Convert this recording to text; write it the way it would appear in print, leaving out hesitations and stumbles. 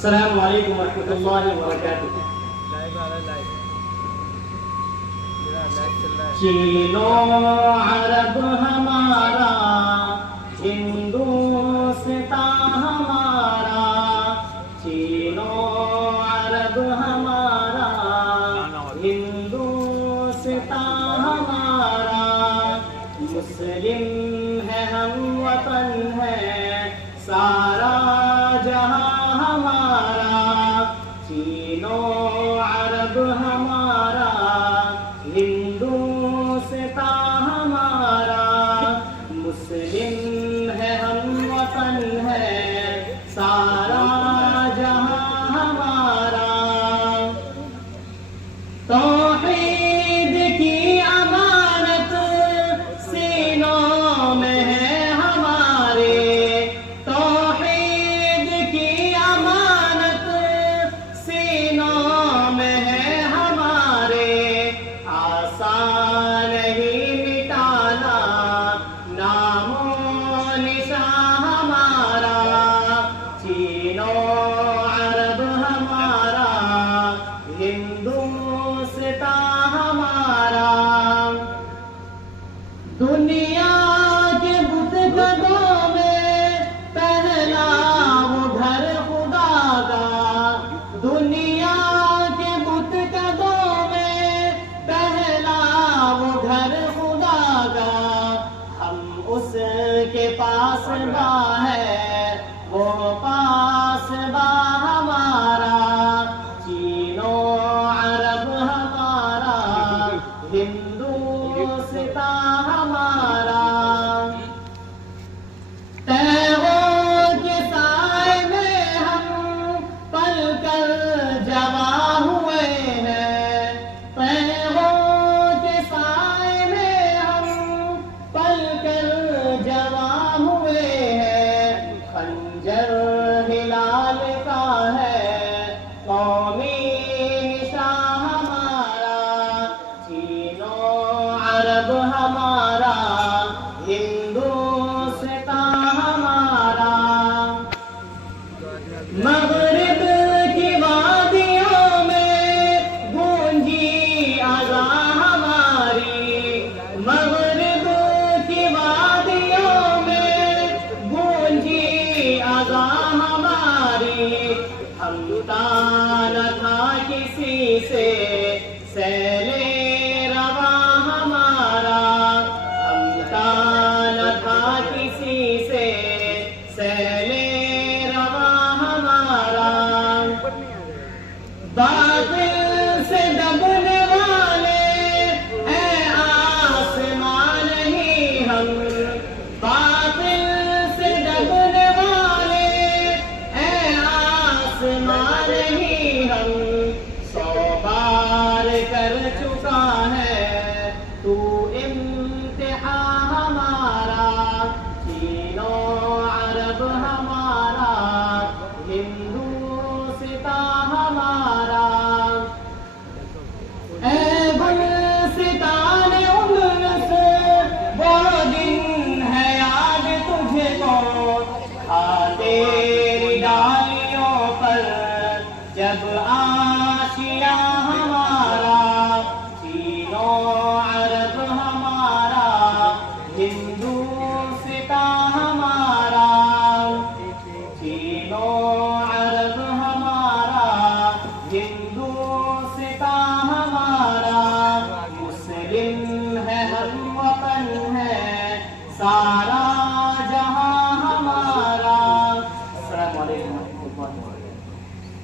अस्सलामु अलैकुम वरहमतुल्लाहि वबरकातुहू। चीनो अरब हमारा, हिंदुस्तान हमारा, चीनो अरब हमारा, हिंदुस्तान हमारा, मुस्लिम है हम वतन है सारा जहां हमारा, चीनो अरब हमारा, हिंदुस्तान हमारा, मुस्लिम है हम वतन है सारा जहां हमारा। तौहीद की अमानत सीनों में है हमारे, तौहीद की अमानत सीनों में है हमारे, आसान नहीं मिटाना नामो निशान हमारा, चीनो अरब हमारा, हिंदुस्तान हमारा। दुनिया के बुत कदों में पहला वो घर खुदा का, दुनिया के बुत कदों में पहला वो घर खुदा का, हम उसके पास बा है वो पास बा हमारा, चीनो अरब हमारा, हिंदुस्तान हमारा। तैगों के साए में हम पलकर जवा हुए हैं, तैगों के साए में हम पलकर जवा हुए हैं, खंजर हिलाल का है कौमी निशान हमारा, चीनो अरब हमारा, हिंदुस्तान हमारा। मगरिब की वादियों में गूंजी अज़ान हमारी, मगरिब की वादियों में गूंजी अज़ान हमारी, हम न था किसी से सैले रवा हमारा, हम न था किसी से सैले रवा हमारा। बातिल से दबने वाले ऐ आसमान नहीं हम, बातिल से दबने वाले ऐ आसमान नहीं हम, 100 बार कर चुका है तू इम्तिहान हमारा, चीनो अरब हमारा, हिंदुस्तान हमारा। ऐ गुलसितान उमस वो दिन है याद तुझको, आ तेरी डालियों पर जब आशिया हमारा, चीनो अरब हमारा, हिंदुस्तान हमारा, चीनो अरब हमारा, हिंदुस्तान हमारा, मुस्लिम है हम वतन है सारा